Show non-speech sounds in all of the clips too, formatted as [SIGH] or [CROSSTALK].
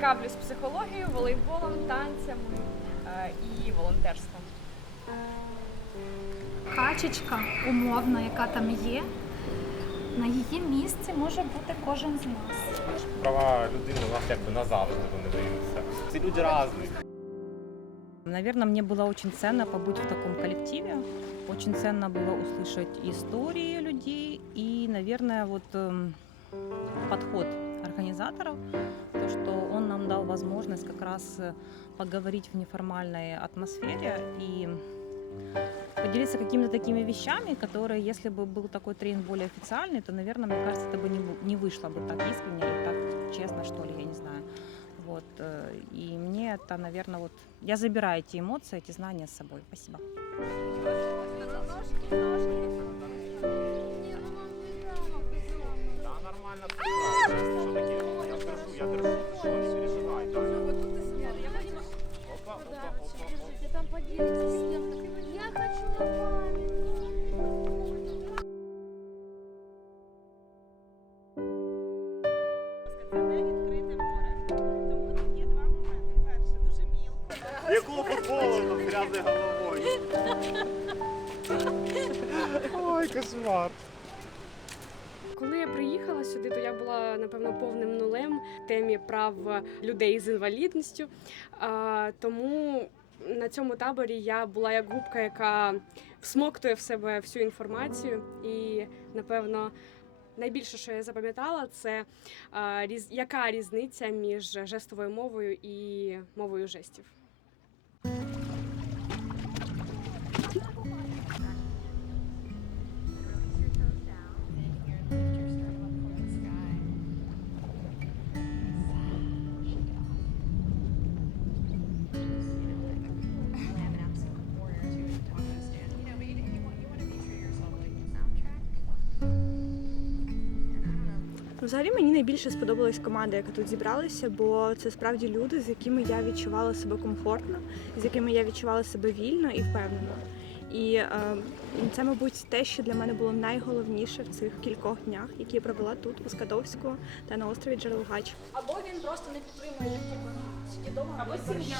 Цікавлюсь психологією, волейболом, танцями е, і волонтерством. качечка умовна, яка там є, на її місці може бути кожен з нас. Права людини у нас якби назавжди вони даються. Ці люди різні. Наверное, мне было очень ценно побыть в таком коллективе. Очень ценно было услышать истории людей и, наверное, вот эм, подход организаторов, то, что он нам дал возможность как раз э, поговорить в неформальной атмосфере и поделиться какими-то такими вещами, которые, если бы был такой тренинг более официальный, то, наверное, мне кажется, это бы не, не вышло бы так искренне и так честно, что ли, я не знаю. Вот. э, И мне это, наверное, вот я забираю эти эмоции, эти знания с собой. Спасибо. Да, я приїхала сюди, то я була напевно повним нулем темі прав людей з інвалідністю. Тому на цьому таборі я була як губка, яка всмоктує в себе всю інформацію. І напевно найбільше, що я запам'ятала, це а, яка різниця між жестовою мовою і мовою жестів. Взагалі мені найбільше сподобалась команда, яка тут зібралася, бо це справді люди, з якими я відчувала себе комфортно, з якими я відчувала себе вільно і впевнено. І е, це, мабуть, те, що для мене було найголовніше в цих кількох днях, які я провела тут, у Скадовську та на острові Джерелгач. Або він просто не підтримує вдома. Або сім'я.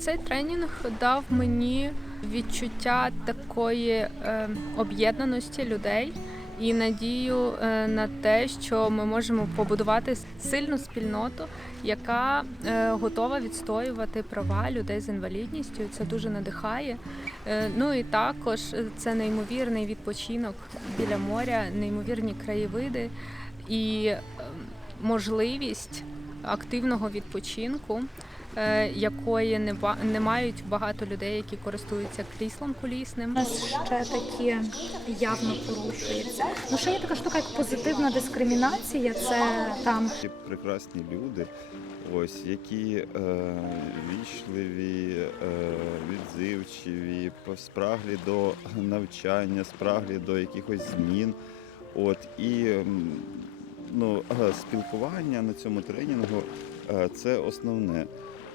Цей тренінг дав мені відчуття такої е, об'єднаності людей і надію е, на те, що ми можемо побудувати сильну спільноту, яка е, готова відстоювати права людей з інвалідністю. Це дуже надихає. Е, ну і також це неймовірний відпочинок біля моря, неймовірні краєвиди і е, можливість активного відпочинку, якої не, ба- не мають багато людей, які користуються кріслом колісним. У нас ще такі явно порушується. Ну ще є така штука, як позитивна дискримінація. Це там прекрасні люди, ось які е, вічливі, е, відзивчиві, по- спраглі до навчання, спраглі до якихось змін. От і ну, е, спілкування на цьому тренінгу е, це основне.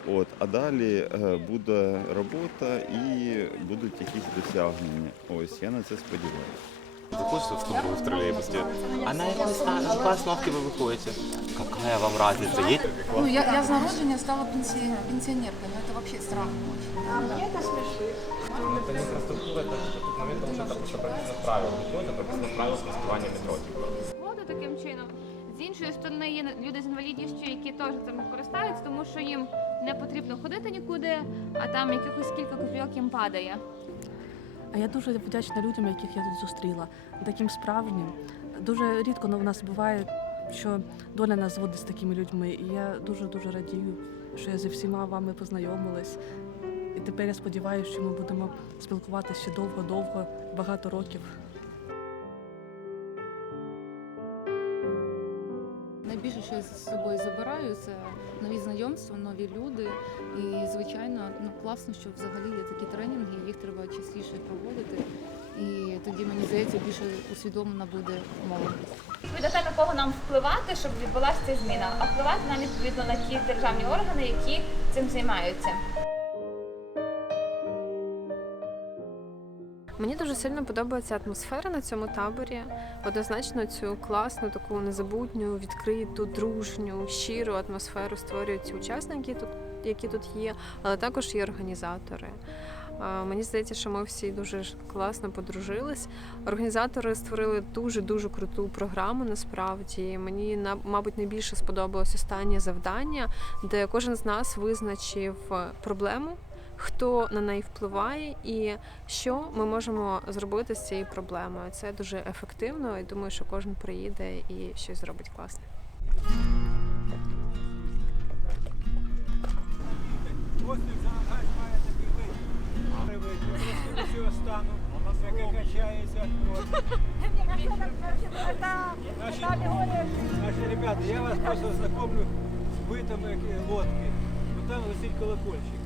От, а далі е, буде робота і будуть якісь досягнення. Ось я на це сподіваюся. Заходите в трубу в троллейбусе, а на какой ста- на какой остановке вы выходите? Какая вам разница? Едь? Ну, я, я с народжения стала пенсия- пенсионеркой, но это вообще страшно очень. Ну, это не инфраструктура, это в тот момент, потому что это просто прописано в правилах. Метро, это прописано в правилах користування метро. типу. Воду таким чином. З іншої сторони є люди з інвалідністю, які теж цим користаються, тому що їм не потрібно ходити нікуди, а там якихось кілька копійок їм падає. А я дуже вдячна людям, яких я тут зустріла, таким справжнім. Дуже рідко ну, в нас буває, що доля нас зводить з такими людьми. І я дуже-дуже радію, що я зі всіма вами познайомилась. І тепер я сподіваюся, що ми будемо спілкуватися ще довго-довго, багато років. Що з собою забираю, це нові знайомства, нові люди. І, звичайно, ну класно, що взагалі є такі тренінги, їх треба частіше проводити. І тоді мені здається, більше усвідомлена буде молодь. Ви на кого нам впливати, щоб відбулася ця зміна, а впливати нам відповідно на ті державні органи, які цим займаються. Мені дуже сильно подобається атмосфера на цьому таборі. Однозначно цю класну, таку незабутню, відкриту, дружню, щиру атмосферу створюють ці учасники, які тут є, але також і організатори. Мені здається, що ми всі дуже класно подружились. Організатори створили дуже дуже круту програму. Насправді мені мабуть найбільше сподобалось останнє завдання, де кожен з нас визначив е, проблему, хто на неї впливає, і що ми можемо зробити з цією проблемою. Це дуже ефективно, і думаю, що кожен приїде і щось зробить класне. стану, яке качається. Наші, ребята, я вас просто знакомлю з битами лодки. Там висить колокольчик.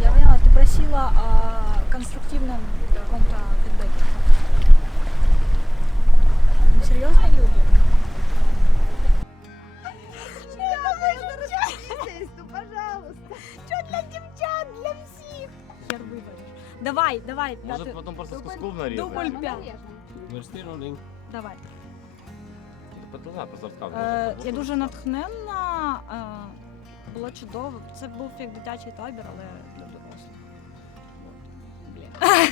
Я поняла, ты просила о конструктивном каком-то фидбэке. Ну, серьезные люди? Давай, Может Може потом потім просто дубль- кусков нарізати? Дубль п'ять. Давай. Подала, просто. Е, я дуже натхненна. Е, було чудово. Це був як дитячий табір, але.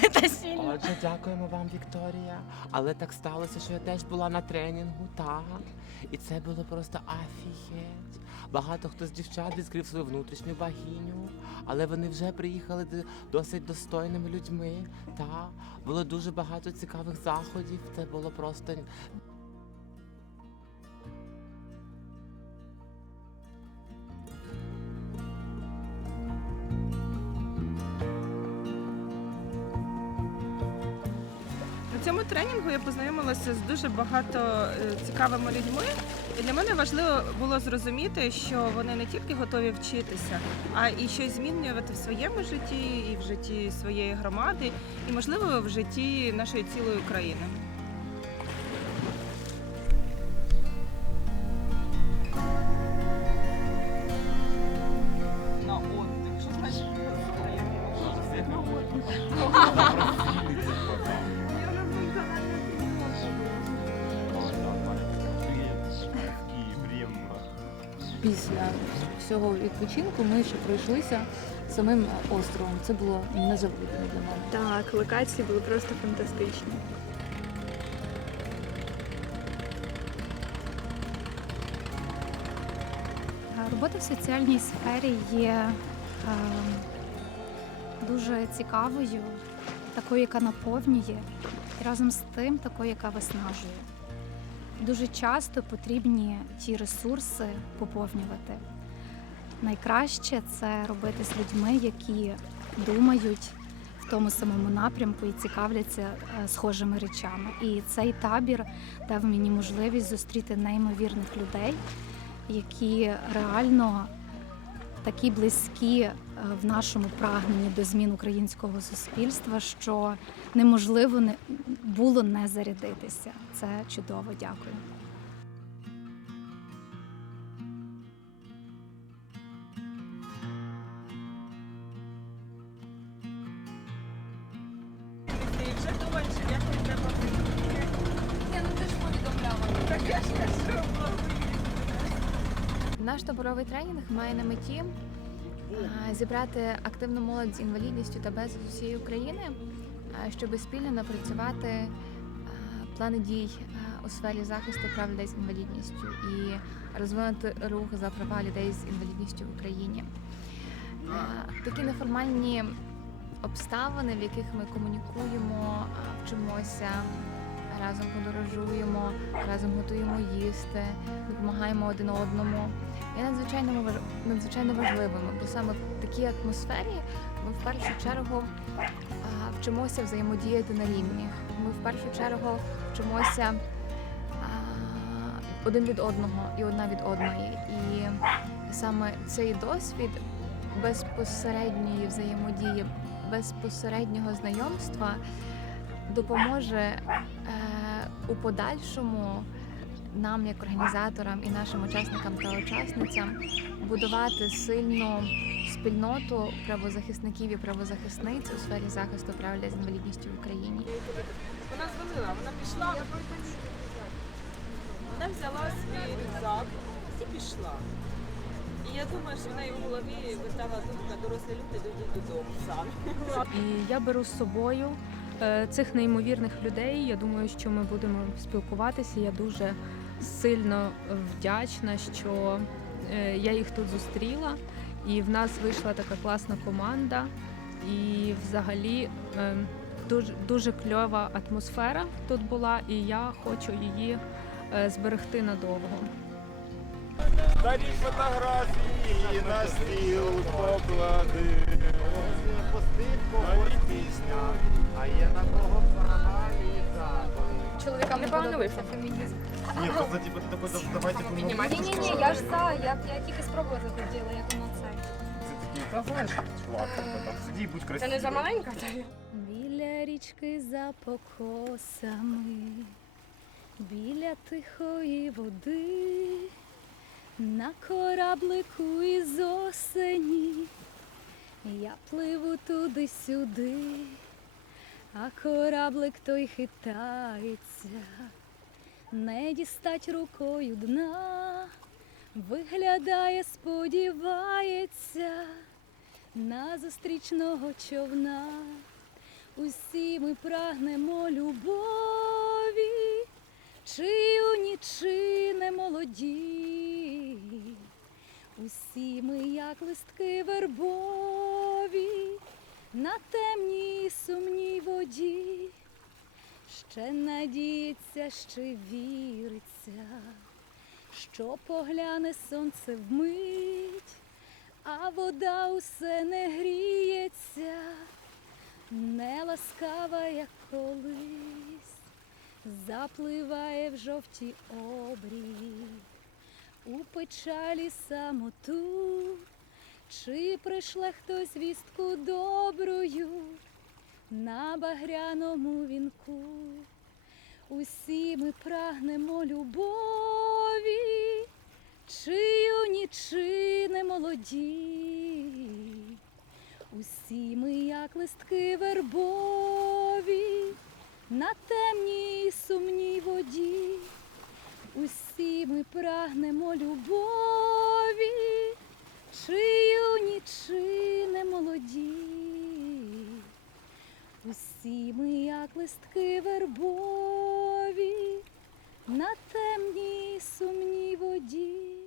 [LAUGHS] Блін. Сильно. Отже, дякуємо вам, Вікторія. Але так сталося, що я теж була на тренінгу, так. І це було просто афігеть. Багато хто з дівчат відкрив свою внутрішню богиню, але вони вже приїхали д- досить достойними людьми. Та було дуже багато цікавих заходів. Це було просто я познайомилася з дуже багато е, цікавими людьми. І для мене важливо було зрозуміти, що вони не тільки готові вчитися, а і щось змінювати в своєму житті, і в житті своєї громади, і можливо в житті нашої цілої країни. На отдих. Що значить? Після всього відпочинку ми ще пройшлися самим островом. Це було незабутньо для мене. Так, локації були просто фантастичні. Е, Робота в соціальній сфері є е, дуже цікавою, такою, яка наповнює, і разом з тим такою, яка виснажує. Дуже часто потрібні ті ресурси поповнювати. Найкраще це робити з людьми, які думають в тому самому напрямку і цікавляться е, схожими речами. І цей табір дав мені можливість зустріти неймовірних людей, які реально такі близькі в нашому прагненні до змін українського суспільства, що неможливо не було не зарядитися. Це чудово, дякую. Наш таборовий тренінг має на меті зібрати активну молодь з інвалідністю та без усієї України, щоб спільно напрацювати плани дій у сфері захисту прав людей з інвалідністю і розвинути рух за права людей з інвалідністю в Україні. Такі неформальні обставини, в яких ми комунікуємо, вчимося, разом подорожуємо, разом готуємо їсти, допомагаємо один одному. Є надзвичайно надзвичайно важливими, бо саме в такій атмосфері ми в першу чергу вчимося взаємодіяти на рівні. Ми в першу чергу вчимося один від одного і одна від одної. І саме цей досвід безпосередньої взаємодії, безпосереднього знайомства допоможе е, у подальшому нам, як організаторам і нашим учасникам та учасницям, будувати сильну спільноту правозахисників і правозахисниць у сфері захисту прав людей з інвалідністю в Україні. Вона дзвонила, вона пішла. Вона взяла свій рюкзак і пішла. І я думаю, що в неї в голові витала думка, дорослі люди йдуть додому самі. І я беру з собою цих неймовірних людей. Я думаю, що ми будемо спілкуватися. Я дуже сильно вдячна, що е, я їх тут зустріла, і в нас вийшла така класна команда. І взагалі е, дуже, дуже кльова атмосфера тут була, і я хочу її е, зберегти надовго. Старі фотографії на стіл поклади. Нові пісня, а є на кого взагалі Чоловікам не подобається фемінізм. Ні, просто типу такой, давайте Ні, ні, ні, я ж за, я, я тільки спробувати хотіла, як воно це. Це такий, та знаєш, чувак, типу, там сиді, будь Це не за маленька? Біля річки за покосами, біля тихої води, на кораблику із осені, я пливу туди-сюди, а кораблик той хитається, не дістать рукою дна, виглядає, сподівається на зустрічного човна. Усі ми прагнемо любові, чи юні, чи не молоді. Усі ми, як листки вербові, на темній сумній воді. Ще надіється, ще віриться, що погляне сонце вмить, а вода усе не гріється не ласкава, як колись, запливає в жовті обрії, у печалі самоту, чи прийшла хтось вістку доброю на багряному вінку. Усі ми прагнемо любові, чи юні, чи не молоді. Усі ми, як листки вербові, на темній сумній воді. Усі ми прагнемо любові, чи юні, чи не молоді. Усі ми, як листки вербові, на темній сумній воді.